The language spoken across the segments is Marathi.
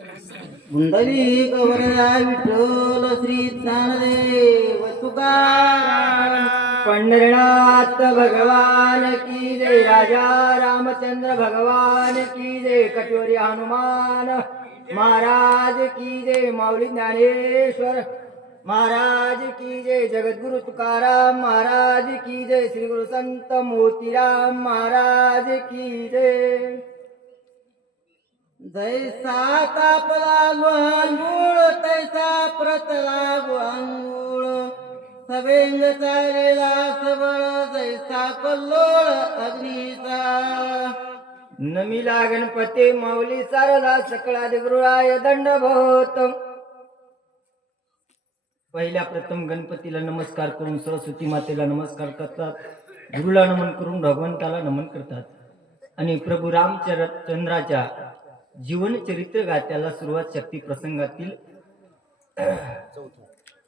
पुंडलिक वरदा विठ्ठल श्री ज्ञानदेव तुकाराम पंढरीनाथ भगवान की जय। राजा रामचंद्र भगवान की जय। कटोरी हनुमान महाराज की जय। माऊली ज्ञानेश्वर महाराज की जय। जगद्गुरु तुकाराम महाराज की जय। श्री गुरु संत मोतीराम महाराज की जय। जैसा कापला अंगूळ तैसा प्रतला अंगूळ सवेंग चालेला सबळ जैसा कल्लोळ अग्नीचा नमिला गणपती माऊली सारला सकळा दिगृहाय दंडभोत। पहिल्या प्रथम गणपतीला नमस्कार करून सरस्वती मातेला नमस्कार करतात, गुरुला नमन करून भगवंताला नमन करतात आणि प्रभू रामचंद्राच्या जीवन चरित्र गाथ्याला सुरुवात शक्ती प्रसंगातील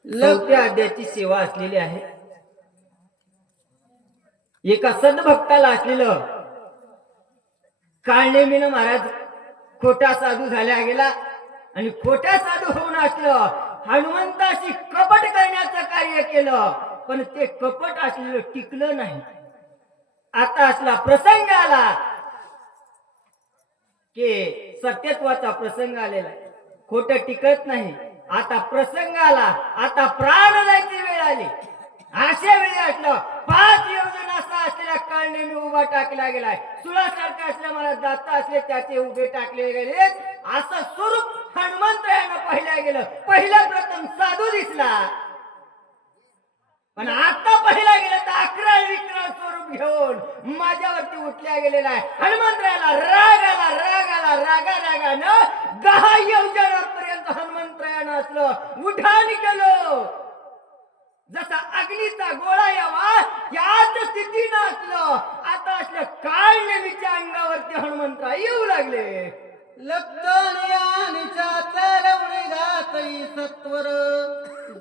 4थ्या अध्यायाची सेवा असलेली आहे। एका सद्भक्ताला असलेलं काळनेमीनं महाराज खोटा साधू झाला गेला आणि खोट्या साधू होऊन असलं हनुमंताशी कपट करण्याचं कार्य केलं, पण ते कपट असलेलं टिकलं नाही। आता असला प्रसंग आला की सत्यत्वाचा प्रसंग आलेला आहे, खोटं टिकत नाही। आता प्रसंग आला, आता प्राण जायची वेळ आली। अशा वेळी असलं 5 योजन असा असलेल्या काळनेमी उभा टाकला गेलाय। सुळासारखा असल्या मला दाता असले त्याचे उभे टाकले गेले। असं स्वरूप हनुमंतरायांना पाहिल्या गेलं। पहिला प्रथम साधू दिसला, पण आता पाहिला गेलं तर 11 विक्राळ स्वरूप घेऊन माझ्यावरती उठल्या गेलेला आहे। हनुमंतरायाला राग आला, राग आला, रागानं 10 योजनापर्यंत हनुमंतरायानं असलं उठाण केलं। जसा अग्नीचा गोळा यावा त्याच स्थितीनं असलं आता असलं काळनेमीच्या अंगावरती हनुमंतराय येऊ लागले। लक्षणीयानीच्या चरवणी घातई सत्वर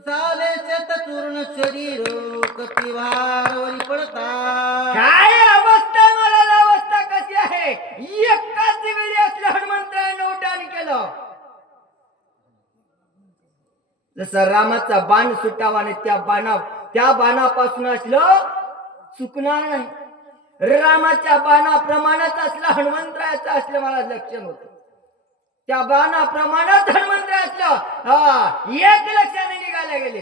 झाले चतुर्ण शरीर कपिवारवरी पडता। काय अवस्था मला अवस्था कशी आहे? एकाच वेळी असल्या हनुमंतरायानं उड्डाण केलं। जसं रामाचा बाण सुटावा आणि त्या बाणापासून असलं चुकणार नाही। रामाच्या बाणाप्रमाणेच असलं हनुमंतरायाचं असलं मला लक्षण होतं। त्या बाणाप्रमाणेच हनुमंतराय असलं एक लक्षाने निघायला गेले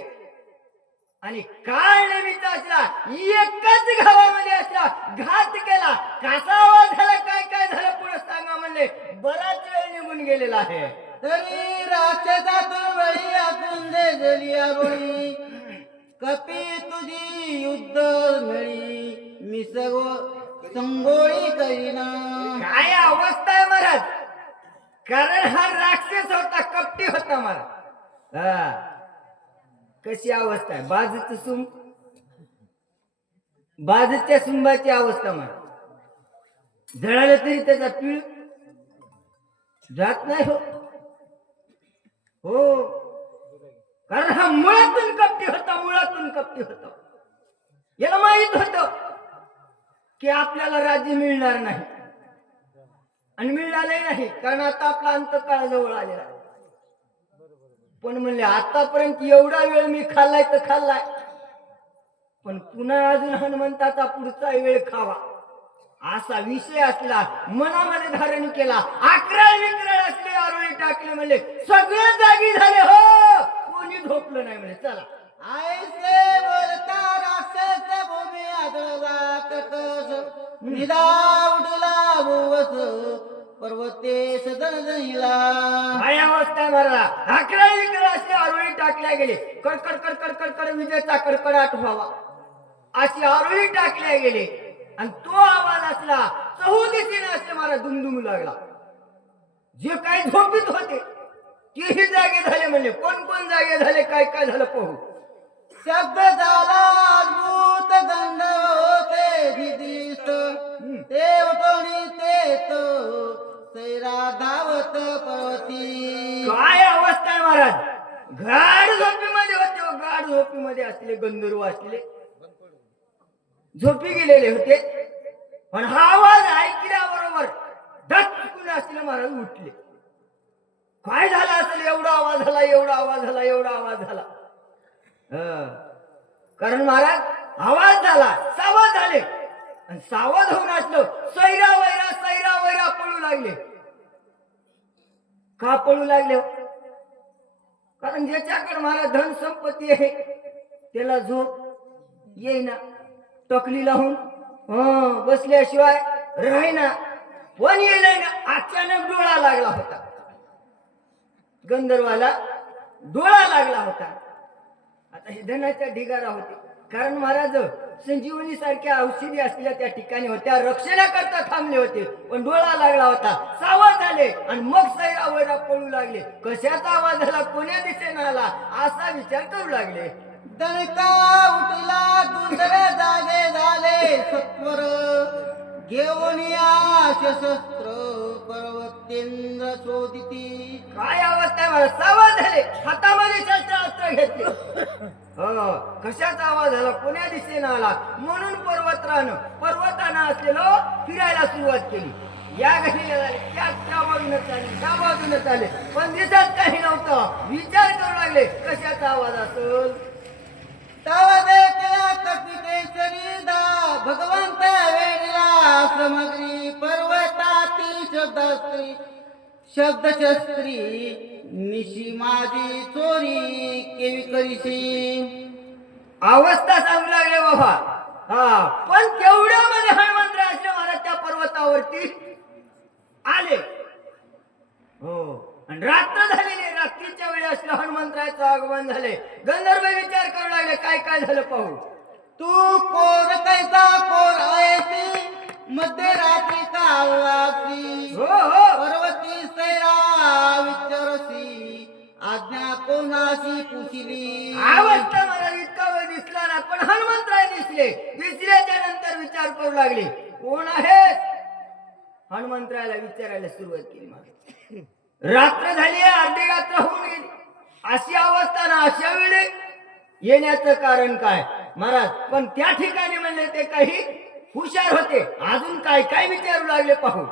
आणि काळनेमीचा असला एकच गावामध्ये असला घात केला। कसा आवाज झाला, काय काय झालं पुढे सांगा म्हणले। बराच वेळ निघून गेलेला आहे तरी राक्षसातून बळी आखून दे जली आरोळी कपी तुझी युद्ध मिळी मी संगोळी करीना। काय अवस्था आहे महाराज, कारण हा राक्षस होता, कपटी होता महाराज। कशी अवस्था आहे? बाजूच्या सुंबाची अवस्था महाराज। जळालं तरी त्याचा पीळ जात नाही हो, कारण हा मुळातून कपटी होता, मुळातून कपटी होता। याला माहित होत की आपल्याला राज्य मिळणार नाही आणि मिळाले नाही, कारण आता आपला अंतकाळ जवळ आलेला। पण म्हणले आतापर्यंत एवढा वेळ मी खाल्लाय तर खाल्लाय, पण पुन्हा अजून हनुमंताचा पुढचा वेळ खावा असा विषय असला मनामध्ये धारण केला। 11 विक्राळ असले आरोळी टाकले म्हणले सगळे जागी झाले हो, कोणी झोपलं नाही म्हणले। चला आयसे बोलता राक्षस भूमी आदळला ककस निदा उडला भुवस पर्वते सदनला। काय अवस्था आहे मला? 11 विक्राळ असले आरोळी टाकल्या गेले। कडकड कडकड कडकड विजेचा कडकडाट व्हावा अशी आरोळी टाकल्या गेले आणि तो आवाज असला चहूदिशीने असले मला दुमदुमू लागला। जे काही झोपीत होते तेही जागे झाले म्हणले। कोण कोण जागे झाले, काय काय झालं पाहू। शब्द झाला अद्भुत गंध होते दिदिस्त ते उठवणी ते तो सैरा धावत पर्वती। काय अवस्था आहे महाराज, गाढ झोपीमध्ये होते, गाढ झोपीमध्ये असले गंधर्व असले झोपी गेलेले होते, पण हा आवाज ऐकल्याबरोबर धक्कून असले महाराज उठले। काय झालं असेल, एवढा आवाज झाला, एवढा आवाज झाला, एवढा आवाज झाला. कारण महाराज आवाज झाला, सावध झाले. आणि सावध होऊन असलो सैरा वैरा पळू लागले. का पळू लागले? कारण ज्याच्याकडे महाराज धन संपत्ती आहे त्याला झोप येईना, टकली लावून बसल्याशिवाय राहीना, पण येईल ना. अचानक डोळा लागला होता, गंधर्वाला डोळा लागला होता. आता हे धनाच्या ढिगारा होते. कारण महाराज संजीवनी सारख्या औषधी असलेल्या त्या ठिकाणी होत्या, रक्षणाकरता थांबले होते, पण डोळा लागला होता. सावध झाले आणि मग सैरा वैरा पळू लागले. कशाचा आवाज झाला, कोण्या दिशेने आला, असा विचार करू लागले. दणका उठला दुसरे जागे झाले सत्वर, घेऊन या शस्त्र पर्वतेंद्र शोधिती. काय अवस्था आहे मला, सावध झाले, हातामध्ये शस्त्रास्त्र घेतले. कशाचा आवाज झाला, कोण्या दिशेने आला, म्हणून पर्वतानं असलेलो फिरायला सुरुवात केली. या घडीला झाले, त्या बाजूने चालले, त्या बाजूने चालले, पण दिसत काही नव्हतं. विचार करू लागले कशाचा आवाज असेल. भगवंत वेळेला सामग्री पर्वतातील शब्दशस्त्री निशी माझी चोरी केवी करीशी. अवस्था सांगू लागले बाबा. पण तेवढ्यामध्ये हनुमंत असले महाराज त्या पर्वतावरती आले. हो, आणि रात्र झालेली, रात्रीच्या वेळी असलं हनुमंतरायचं आगमन झाले. गंधर्व विचार करू लागले काय काय झालं पाहू. तू कोर कैसा कोर आहेसी, मध्यरात्री कालासी. हो हो, पर्वती सैरा विचारसी, आज्ञा कोणाशी पुशिली. अवस्था मला इतका वेळ दिसला ना, पण हनुमंतराय दिसले. दिसल्याच्या नंतर विचार करू लागले कोण आहे. हनुमंतरायला विचारायला सुरुवात केली. मागे रात्र झाली, अर्धी रात्र होऊन गेली. अशी अवस्था ना, अशा वेळी येण्याचं कारण काय महाराज. पण त्या ठिकाणी म्हणले ते काही हुशार होते. अजून काय काय विचारू लागले पाहू.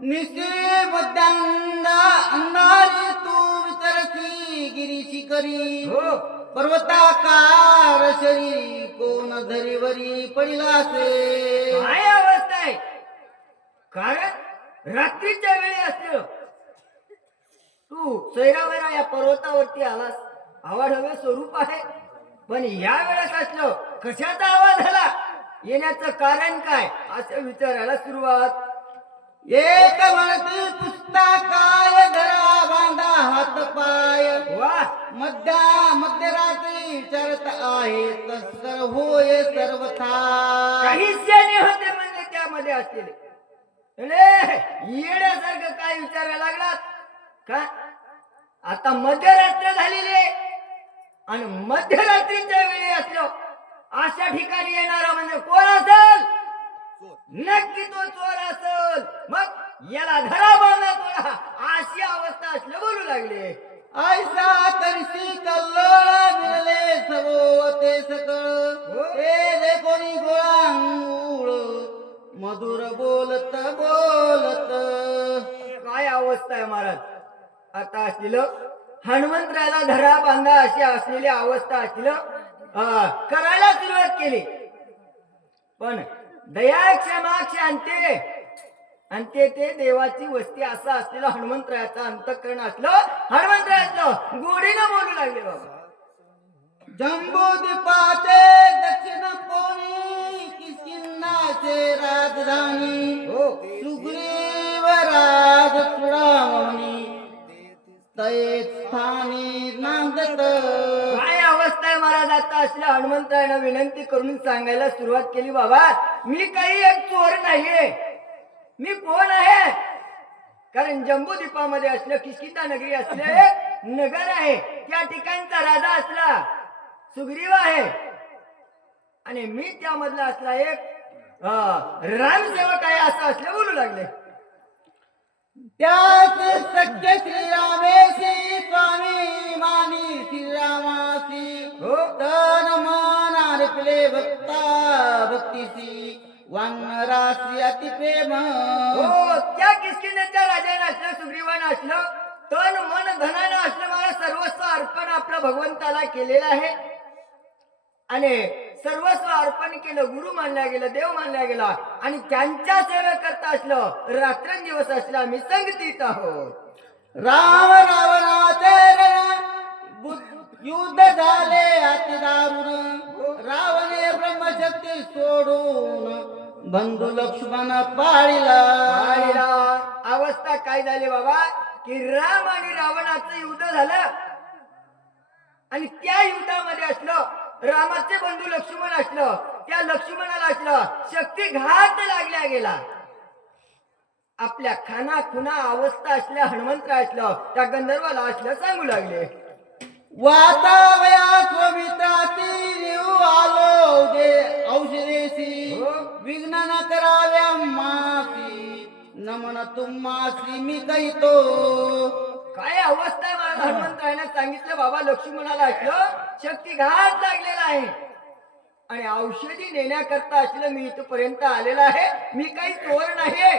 निश्चय मुद्द्यांदा अंधारी तू विचारसी गिरीशी करी. हो, पर्वताकार शरी कोण धरीवरी पडिला असे. काय अवस्था आहे. कारण रात्रीच्या वेळी असलं तू सैरावैरा या पर्वतावरती आलास. आवाढव्य स्वरूप आहे, पण या वेळेस असलं कशाचा आवाज झाला, येण्याचं कारण काय, असं विचारायला सुरुवात. एक म्हणती पुस्तकाय धरा बांधा हात पाय. वा, मध्यरात्री चरत आहे तस्कर होय सर्वथा. काही शनी होते म्हणजे त्यामध्ये असलेले. येण्यासारखं काय विचारायला लागलात का. आता मध्यरात्र झालेली आहे आणि मध्यरात्रीच्या वेळी असलो अशा ठिकाणी येणारा म्हणजे कोण असेल. नक्की तो चोर असेल. मग याला धरा बांधा तोडा, अशी अवस्था असलं बोलू लागले. ऐसा करशी कल्लोळ मिळले सवो ते सकळ. हे कोणी गोळांगूळ मधुर बोलत बोलत. काय अवस्था आहे महाराज. आता असलेलं हनुमंतराला धरा बांधा अशी असलेली अवस्था असलेलं करायला सुरुवात केली. पण दया क्षमा शांती आणि ते देवाची वस्ती असं असलेलं हनुमंतरायाचं अंतःकरण असलं. हनुमंतरायाचं गोडीनं बोलू लागले बाबा. जंबूद्वीपाचे दक्षिण कोणी किष्किंधाचे राजधानी. हो, सुग्रीव राज चुडामणी तै स्थानी नांदत. काय अवस्था आहे महाराज. आता असल्या हनुमंतरायानं विनंती करून सांगायला सुरुवात केली. बाबा मी काही एक चोर नाहीये. मी कोण आहे. कारण जंबूद्वीपामध्ये असलं किष्किंधा नगरी असले एक नगर आहे. त्या ठिकाणचा राजा असला सुग्रीव आहे आणि मी त्यामधला असला एक रामसेवक आहे असं असलं बोलू लागले. त्यास सख्य श्रीरामेशी स्वामी मानी श्रीरामासी. हो, तन मन अर्पले भक्ता भक्तीसी वानरासी अतिप्रेम. हो, त्या किष्किंधेच्या राजाने असलं सुग्रीवानं असलं तन मन धनानं असलं सर्वस्व अर्पण आपल्या भगवंताला केलेलं आहे आणि सर्वस्व अर्पण केलं, गुरु मानल्या गेलं, देव मानल्या गेला आणि त्यांच्या सेवेकरता असलं रात्रंदिवस असलं आम्ही संगतीत आहोत. राम रावणाचे युद्ध झाले अति दारुण, रावणे ब्रह्मशक्ती सोडून बंधू लक्ष्मण पाळीला. पाळीला. अवस्था काय झाली बाबा की राम आणि रावणाचं युद्ध झालं आणि त्या युद्धामध्ये असलं रामाचे बंधू लक्ष्मण असलं, त्या लक्ष्मणाला असलं शक्तिघात लागल्या गेला. आपल्या खाना खुना अवस्था असल्या हनुमंतराय असलं त्या गंधर्वाला असलं सांगू लागले, वातावया स्वमित्राती नेऊ आलो जे औषधेसी, विघ्न न कराव्या मासी नमन तुम्हासी मी कहितो. काय अवस्था आहे मला हनुमंतरायनं सांगितलं बाबा लक्ष्मणाला असलं शक्तिघात लागलेला आहे आणि औषधी नेण्याकरता असलं मी इथपर्यंत आलेला आहे, मी काही चोर नाही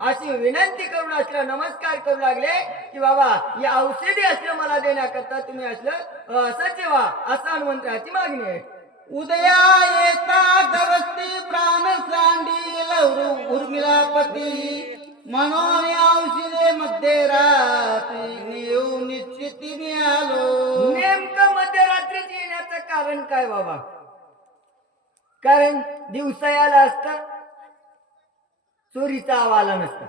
अशी विनंती करून असलं नमस्कार करू लागले की बाबा या औषधी असलं मला देण्याकरता तुम्ही असलं सज्ज व्हा, असं हनुमंतराची मागणी आहे. उदया येता गवस्ती प्राण सांडी लवरू उर्मिलापती, मनोने औषधे मध्यरात्री नेऊ निश्चिती मी आलो. नेमकं मध्यरात्रीत येण्याचं कारण काय बाबा? कारण दिवसा यायला असता चोरीचा आव आला नसता,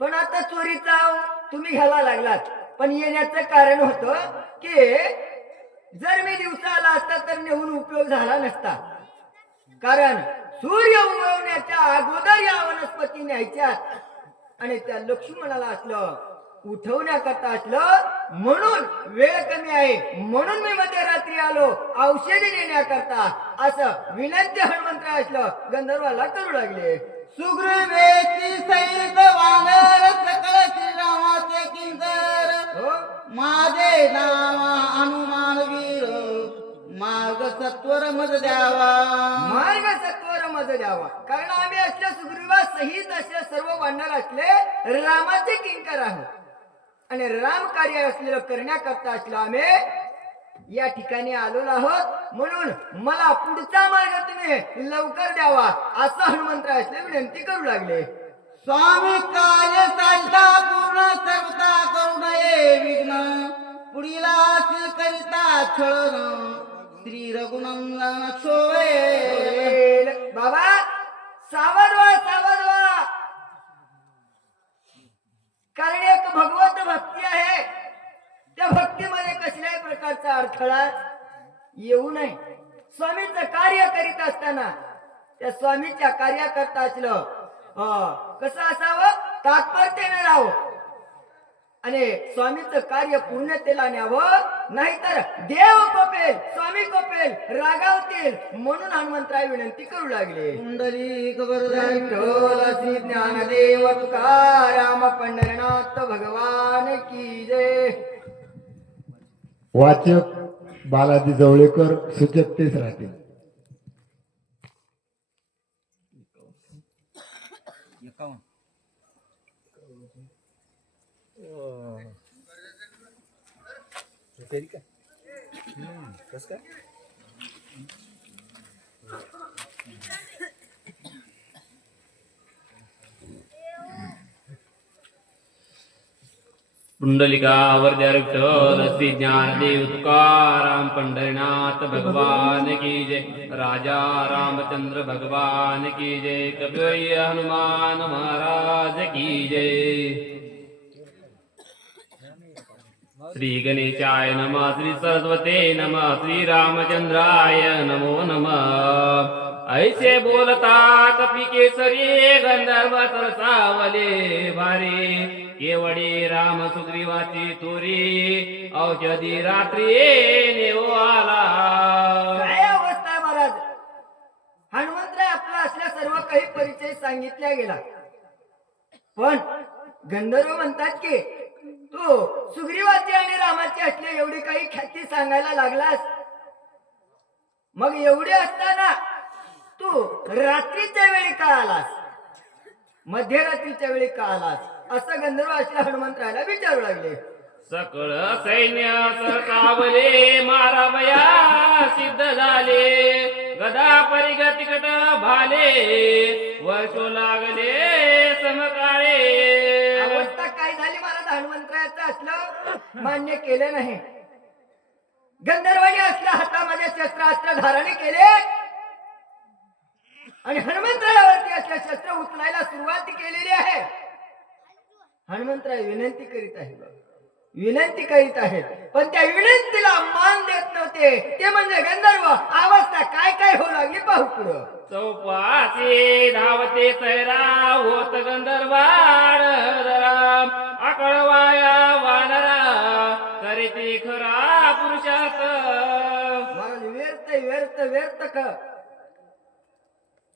पण आता चोरीचा आव तुम्ही घ्यायला लागलात. पण येण्याचं कारण होतं की जर मी दिवसा आला असता तर नेऊन उपयोग झाला नसता, कारण सूर्य उगवण्याच्या अगोदर या वनस्पती न्यायच्या आणि त्या लक्ष्मणाला असलं उठवण्याकरता असलं म्हणून वेळ कमी आहे म्हणून मी मध्यरात्री आलो औषधी देण्याकरता, असं विनंती हनुमंतराय असलं गंधर्वाला करू लागले. सुग्रीवेची सहित वानर सकळ श्रीरामाचे किंकर, माझे नाव हनुमान वीर मार्ग सत्वर मज द्यावा. मार्ग सत्वर मज द्यावा, कारण आम्ही असल्या सुग्रीवा सहित असले सर्व वानर असले रामाचे किंकर आहोत आणि राम कार्य असलेलं करण्याकरता असलं आम्ही या ठिकाणी आलेलो आहोत, म्हणून मला पुढचा मार्ग तुम्ही लवकर द्यावा, असं हनुमंतराय असले विनंती करू लागले. स्वामी कार्य साधता पूर्ण सर्वता करू नये विघ्न, पुढीला करिता छळन श्री रघुनंदन शोभे. बाबा सावध व्हा, सावध व्हा, कारण एक भगवत भक्ती आहे, त्या भक्तीमध्ये कसल्याही प्रकारचा अडथळा येऊ नये. स्वामीचं कार्य करीत असताना त्या स्वामीच्या कार्याकरता असलं कसं असावं, तात्पर्याने राहावं आणि स्वामीचं कार्य पूर्णतेला न्यावं, नाहीतर देव कोपेल, स्वामी कोपेल, रागावतील, म्हणून हनुमंतराय विनंती करू लागले. कुंडलिक विठ्ठल श्री ज्ञानदेव तुकाराम पंढरनाथ भगवान की जय. वाचक बालाजी जवळेकर, सूचक तेच राहतील. पुंडलिकावर्य विठ्ठल श्री ज्ञानदेव तुकाराम पंढरीनाथ भगवान की जय. राजा रामचंद्र भगवान की जय. कविवर्य हनुमान महाराज की जय. श्री गणेशाय नमः, श्री सरस्वते नमः, श्री रामचंद्राय नमो नमः. ऐसे बोलता कपी केसरी गंधर्व तरसावले भारी, केवडी राम सुग्रीवाची तुरी औषधी रात्री नेओ आला. काय अवस्था आहे महाराज? हनुमंतराय आपला असल्या सर्व काही परिचय सांगितला गेला, पण गंधर्व म्हणतात की तू सुग्रीवाची आणि रामाची असले एवढी काही ख्याती सांगायला लागलास, मग एवढे असताना तू रात्रीच्या वेळी का आलास, मध्यरात्रीच्या वेळी का आलास? असं गंधर्व असल्या हनुमंतरायाला विचारू लागले. सकळ सैन्य सरकावले मारावया सिद्ध झाले गदा परिगतिकट भाले वर्षो लागले समकाळे. अवस्था काय झाली महाराज, हनुमंतरायाचं असलं मान्य केलं नाही. गंधर्वाने असल्या हातामध्ये शस्त्रास्त्र धारण केले आणि हनुमंतरायावरती असल्या शस्त्र उचलायला सुरुवात केलेली आहे. हनुमंतराय विनंती करीत आहे, विनंती करीत आहेत, पण त्या विनंतीला मान देत नव्हते. ते म्हणजे गंधर्व. अवस्था काय काय होऊ लागली पाहू पुढं. चौपाशी धावते सैरा होत गंधर्वाड आकळवाया वानरा करीती खरा पुरुषात. महाराज व्यर्थ व्यर्थ व्यर्थ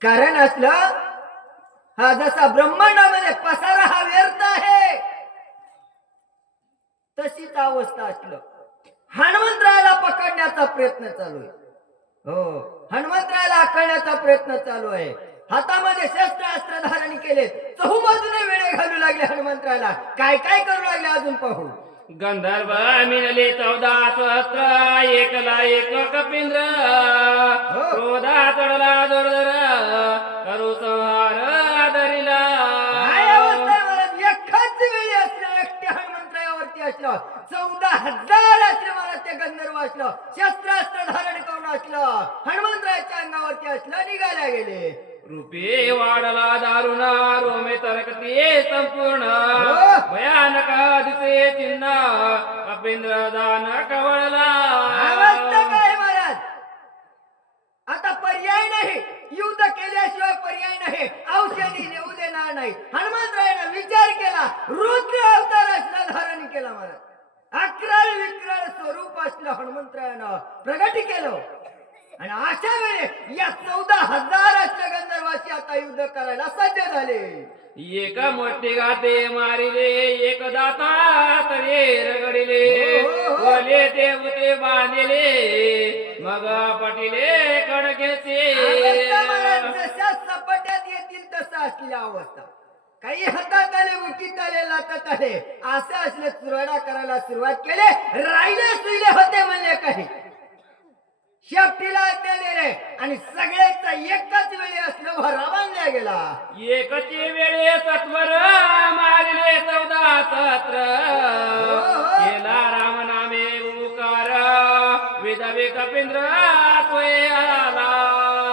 कारण असलं हा जसा ब्रह्मांडामध्ये पसारा हा व्यर्थ आहे तशीच अवस्था असलं हनुमंतरायाला पकडण्याचा प्रयत्न चालू आहे. हो, हनुमंतरायाला आखण्याचा प्रयत्न चालू आहे. हातामध्ये शस्त्रास्त्र धारण केले, चहूबाजूने वेळे घालू लागले हनुमंतरायाला. काय काय करू लागले अजून पाहू. गंधर्व मिळाले 14 सहस्त्र एकला एक कपिंद्र क्रोधा चढला जोरदर करू संहार आदरिला. काय अवस्था आहे महाराज, एकाच वेळी असलं एकट्या हनुमंतरायावरती असलं 14,000 असले महाराज. ते गंधर्व असलं शस्त्रास्त्र धारण करून असलं हनुमंतरायाच्या अंगावरती असलं निघायला गेले. रूपे वाढला दारुणा रोमे तरकते संपूर्ण भयानक दिसे चिन्ह कपिंद्र दान कवळला. अवस्था काय महाराज, आता पर्याय नाही, युद्ध केल्याशिवाय पर्याय नाही, औषधी नेऊ देणार नाही. हनुमंतरायाने विचार केला, रुद्र अवतार असला धारण केला महाराज. अक्राळ विक्राळ स्वरूप असलं हनुमंतरायानं प्रगट केलं आणि अशा वेळी या 14,000 असल्या गंधर्वाशी आता युद्ध करायला सज्ज झाले. एक मोठे गाते मारिले एक दाता तरे रगडिले बोले देवते बांधिले मग पटिले कडकेचे. अवस्था महाराज जशा सपाट्यात येतील तसं असलेली अवस्था. काही हातात आले, उठीत आले, लातात आले, असं असले चुराडा करायला सुरुवात केले. राहिले सुईले होते म्हणले काही शेपटीला दिले आणि सगळ्याचा एकाच वेळी असलं भरा बांधला गेला. एकचे वेळे सत्वर मारिले 14 सहस्त्र केला राम नामे उकार विधवे कपिंद्र सोय आला.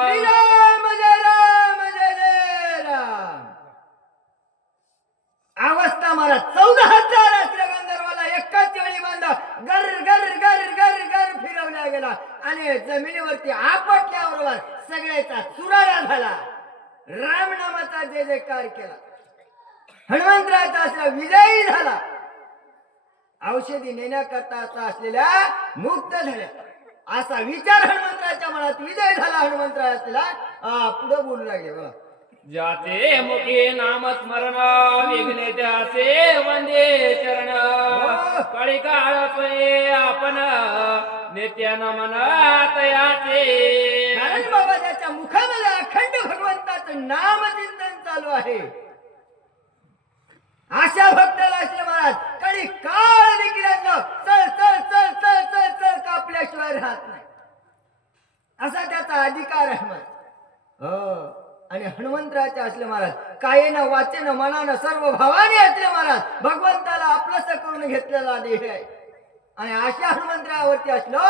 श्रीराम जय राम जय जय राम. अवस्था महाराज 14,000 असल्या गंधर्वाला एकाच वेळी बांधा गर गर गर गर गर फिरवला गेला आणि जमिनीवरती आपटल्याबरोबर सगळ्याचा चुराडा झाला. राम नामाचा जय जयकार केला. हनुमंतरायाचा असला विजयी झाला. औषधी नेण्याकरता असा असलेल्या मुक्त झाल्या असा विचार हनुमंतरायाच्या मनात विजय झाला. हनुमंतराय असलेला पुढे बोलू लागले बघा. जाते मुखे नामस्मरण विघ्ने त्याचे वंदे चरण काळी काळ सोये आपण नित्य नमन तयाचे. कारण बाबा त्याच्या मुखामध्ये अखंड भगवंताचं नामचिंतन चालू आहे. अशा भक्ताला असले महाराज कधी काळ देखील असलं चल चल चल चल चल चल कापल्याशिवाय राहत नाही असा त्याचा अधिकार आहे महाराज. हो, आणि हनुमंतरायाचे असले महाराज कायेनं वाचेनं मनानं सर्व भावाने असले महाराज भगवंताला आपलंस करून घेतलेला देह आहे. आणि अशा हनुमंतरायावरती असलं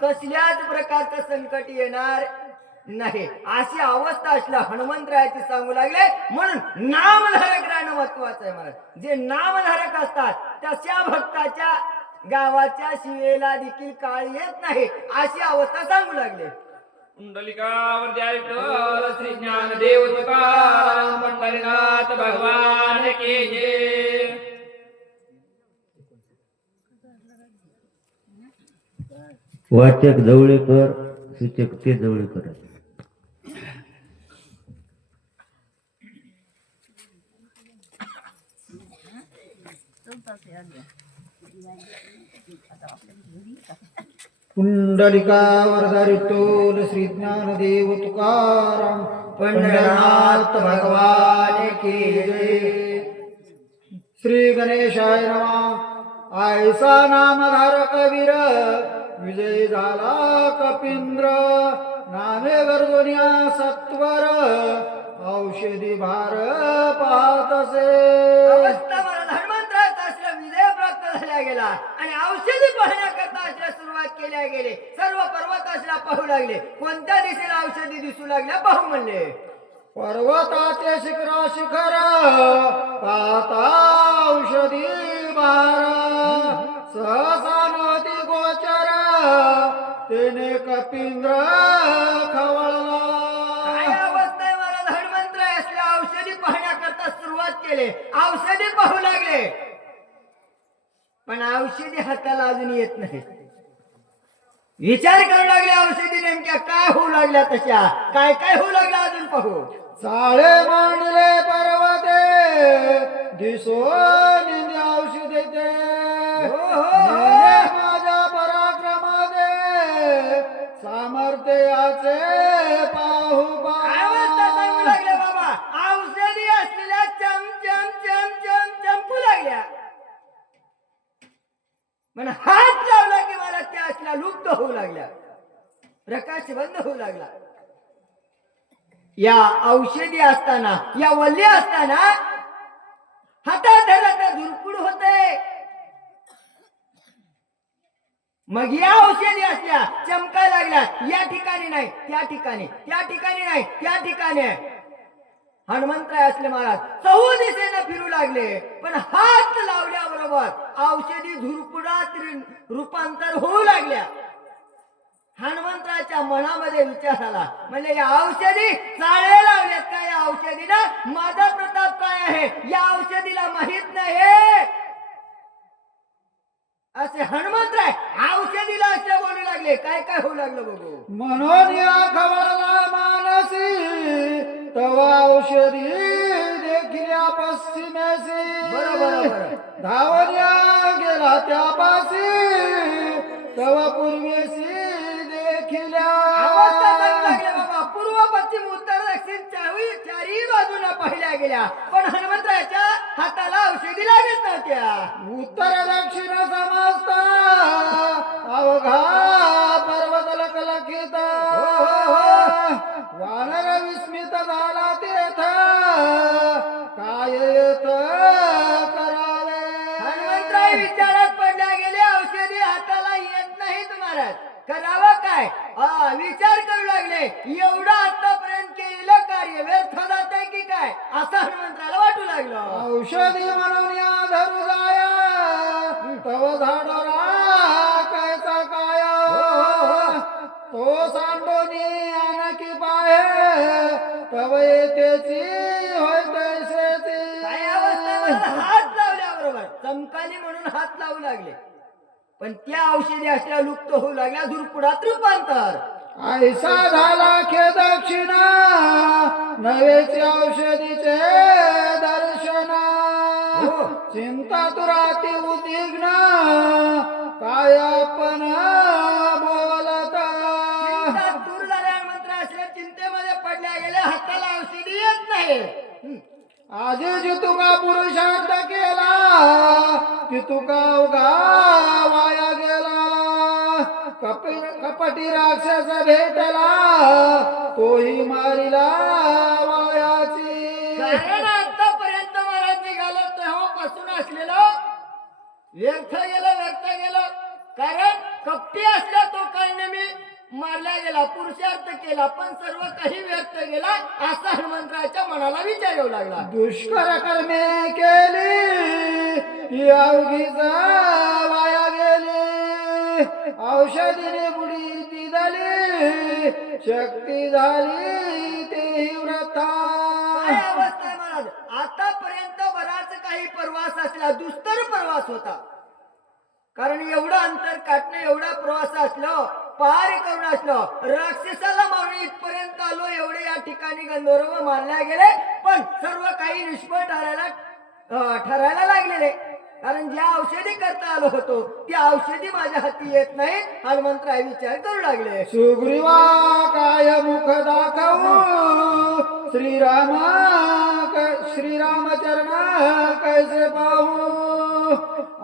कसल्याच प्रकारचं संकट येणार नाही अशी अवस्था असल्या हनुमंतरायाची सांगू लागले. म्हणून नामधारक राहणं महत्वाचं आहे महाराज. जे नामधारक असतात तशा भक्ताच्या गावाच्या शिवेला देखील काळ येत नाही अशी अवस्था सांगू लागले. कुंडलिकावर द्या विठ्ठल श्री ज्ञानदेव तुकाराम पंढरीनाथ भगवान की जय. वाचक जवळेकर, सूचक ते जवळेकर. पुंडलिका वरदारी विठ्ठल श्री ज्ञानदेव तुकाराम पंढरनाथ भगवान की जय. श्री गणेशाय नमः. आयसा नामधारक वीर विजय झाला कपिंद्र. नामे गर्दोनिया सत्वर औषधी भार पाहतसे. अवस्था मला धर्मांतराचा असला विजय प्राप्त झाला गेला आणि औषधी पाहण्याकरता असल्या सुरुवात केल्या गेले. सर्व पर्वत असला पाहू लागले. कोणत्या दिशेला औषधी दिसू लागल्या पाहू म्हणले. पर्वताचे शिखरा शिखर पाहता औषधी भार. सहसा नदी गोचर तेने कपिंद्र खवळला. काय अवस्था आहे मला धर्मांतर असल्या औषधी पाहण्याकरता सुरुवात केले. औषधी पाहू लागले पण औषधी हाताला अजून येत नाही. विचार करू लागले औषधी नेमक्या काय होऊ लागल्या तशा काय काय होऊ लागल्या अजून पाहू. चाळे मांडले पर्वते दिसो निंदी औषधे ते. नेने माझ्या पराक्रमादे सामर्थ्याचे पाहू काय अवस्था सांगू लागल्या बाबा. औषधी असलेल्या चम चम चम चम चमकू लागल्या पण हात लावला की मला त्या असल्या लुप्त होऊ लागल्या. प्रकाश बंद होऊ लागला. या औषधी असताना या वल्ली असताना हातात धरत धुरकुड होते. मग या औषधी असल्या चमकायला लागल्या. या ठिकाणी नाही त्या ठिकाणी, त्या ठिकाणी नाही त्या ठिकाणी. हनुमंतराय असले महाराज चहू दिशेने फिरू लागले पण हात लावल्याबरोबर औषधी धुरकुडात रूपांतर होऊ लागल्या. हनुमंतराच्या मनामध्ये विचार आला म्हणजे या औषधी चाळे लावल्यात का. या औषधीला माझा प्रताप काय आहे या औषधीला माहित नाही असे हनुमंतराय औषधीला असे बोलू लागले. काय काय होऊ लागलं बघू. म्हणून या खवळला मानसी तवा औषधी देखील पश्चिमेसी. बरोबर धावल्या गेला त्यापासी तवा पूर्वेसी देखील. अवस्था सांगू लागल्या बाबा. पूर्व पश्चिम उत्तर दक्षिण चारही बाजूला पाहिल्या गेल्या पण हनुमंतराच्या हाताला औषधी लागत नव्हत्या. उत्तर दक्षिण समजता अवघा पर्वत लखलखित. वानर विस्मित झाला तेथ काय येत करावे. हनुमंतराय विचारात पडल्या गेले. औषधी हाताला येत नाही तुम्हाला करावं काय. विचार करू लागले एवढं आतापर्यंत केलेलं कार्य व्यर्थ जाते की काय असं हनुमंतराला वाटू लागलं. औषधी म्हणून या धरू जाया तव झाडोरा कायचा काय. तो सांडोनी आणखी पाहे तव येतेची होय तैसेची. काय अवस्था मला हात लावल्याबरोबर चमकाली म्हणून हात लावू लागले पण त्या औषधी असल्या लुप्त होऊ लागल्या. धुरकुडात रूपांतर. ऐसा झाला खे दक्षिण नवेचे औषधीचे दर्शन. चिंता तुराती उद्विग्न काय आपण बोलत. चिंता दूर झाल्या मंत्र असल्या चिंतेमध्ये पडल्या गेल्या. हाताला औषधी येत नाही. आजी तुका पुरुषार्थ केला की तुका उगा वाया गेला. कपटी राक्षस भेटला तोही मारिला वायाची. कारण आतापर्यंत महाराज निघालो तेव्हापासून असलेलं व्यर्थ गेलं. कारण कपटी असला तो काही नेहमी मारला गेला पुरुषार्थ केला पण सर्व काही व्यर्थ गेला असा हनुमंतराच्या मनाला विचार येऊ लागला. दुष्कर कर्मे केली अवघीच वाया गेली. औषधीने बुडी ती झाली शक्ती झाली तेही व्रता. काय अवस्था आहे महाराज. आतापर्यंत बराच काही प्रवास असला दुस्तर प्रवास होता. कारण एवढं अंतर काटणं एवढा प्रवास असलं पार करून असलं राक्षसाला मारून इथपर्यंत आलो. एवढे या ठिकाणी गंधर्व मारल्या गेले पण सर्व काही निष्फळ ठरायला लागलेले. कारण ज्या औषधी करता आलो होतो त्या औषधी माझ्या हाती येत नाही. हनुमंतराय विचार करू लागले. सुग्रीवा काय मुख दाखवू श्रीराम श्रीरामचरण कैसे पाहू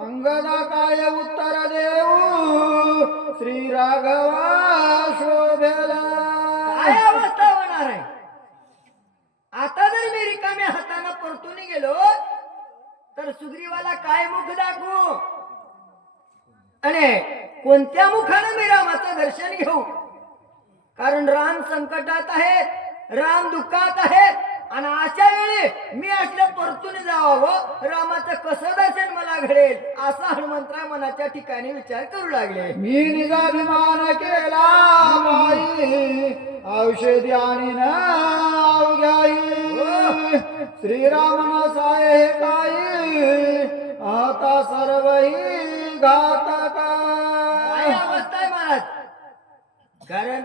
अंगदा काय उत्तर देऊ श्री राघवा शोभेला. काय अवस्था होणार आहे आता जर मी रिकाम्या हाताने परतून गेलो तर सुग्रीवाला काय मुख दाखवू आणि कोणत्या मुखाने मी रामाचं दर्शन घेऊ. कारण राम संकटात आहेत, राम दुःखात आहेत आणि अशा वेळी मी असल्या परतून जावं रामाचं कसं दर्शन मला घडेल असा हनुमंतराय मनाच्या ठिकाणी विचार करू लागले. मी निजाभिमान केला बाई औषधी आणि अवघ्याई श्रीरामन साये काही आता सर्वही घातका. काय अवस्था आहे महाराज. कारण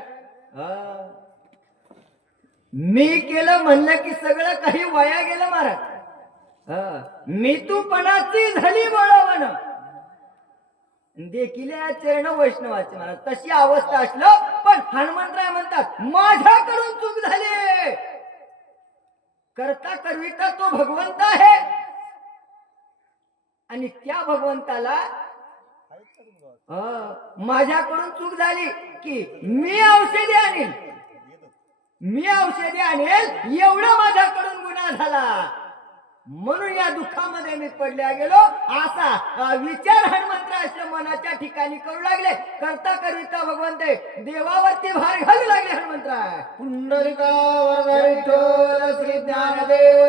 मी केलं म्हणलं की सगळं काही वाया गेलं महाराज. मी तू पणाची झाली बळवण देखील चरण वैष्णवाचे महाराज तशी अवस्था असलं पण हनुमंतराय म्हणतात माझ्याकडून चूक झाली. करता करविता तो भगवंत आहे आणि त्या भगवंताला माझ्याकडून चूक झाली की मी औषधी आणेल एवढा माझ्याकडून गुन्हा झाला म्हणून या दुःखामध्ये मी पडल्या गेलो असा विचार हनुमंतराय मनाच्या ठिकाणी करू लागले. करता करिता भगवंत देवावरती भार घालू लागले हनुमंतराय. पुंडलिका वरदा विठ्ठल श्री ज्ञानदेव